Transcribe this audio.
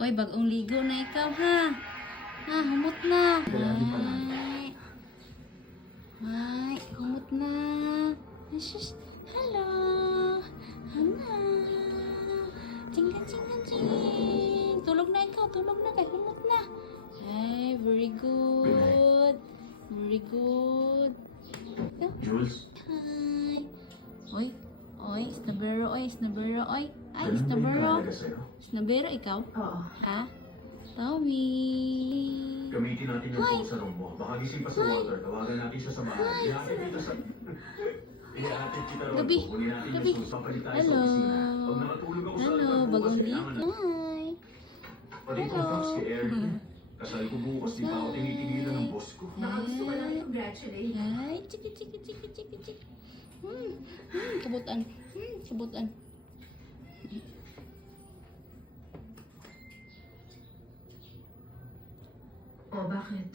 Oy, bagong ligo na ikaw, ha? Ha, humot na. Ay, humot na. Shush. Hello. Hello. Cinggan, cinggan, cing. Tulog na ikaw, tulog na. Kay humot na. Ay, very good. Very good. Jules? Hi. Oy, oy, snabero, oy, snabero, oy. Ay, Ganun ba yung snabero. talaga sa'yo? Snabero, ikaw? Oo. Ha? Tommy. Gamitin natin yung phone sa room mo. Baka gising pa sa Walter. Tawagan natin siya sa bahay. Ihatid kita sa... Ihatid kita ron. Gabi. Kukunin natin Gabi. yung shoes. Papalit tayo sa Hello. opisina. Pag nakatulog ako sa Hello, altar bukas, bagong kailangan ligo. Hi. Pati ko Hello. thanks kay Eric. Kasal ko bukas, di pa ako tinitigilan ng boss ko. Nakagusto ko lang i-congratulate. Ay, chiki, chiki, chiki, chiki, chiki. Kabutan. Kabutan. Oh, bakit?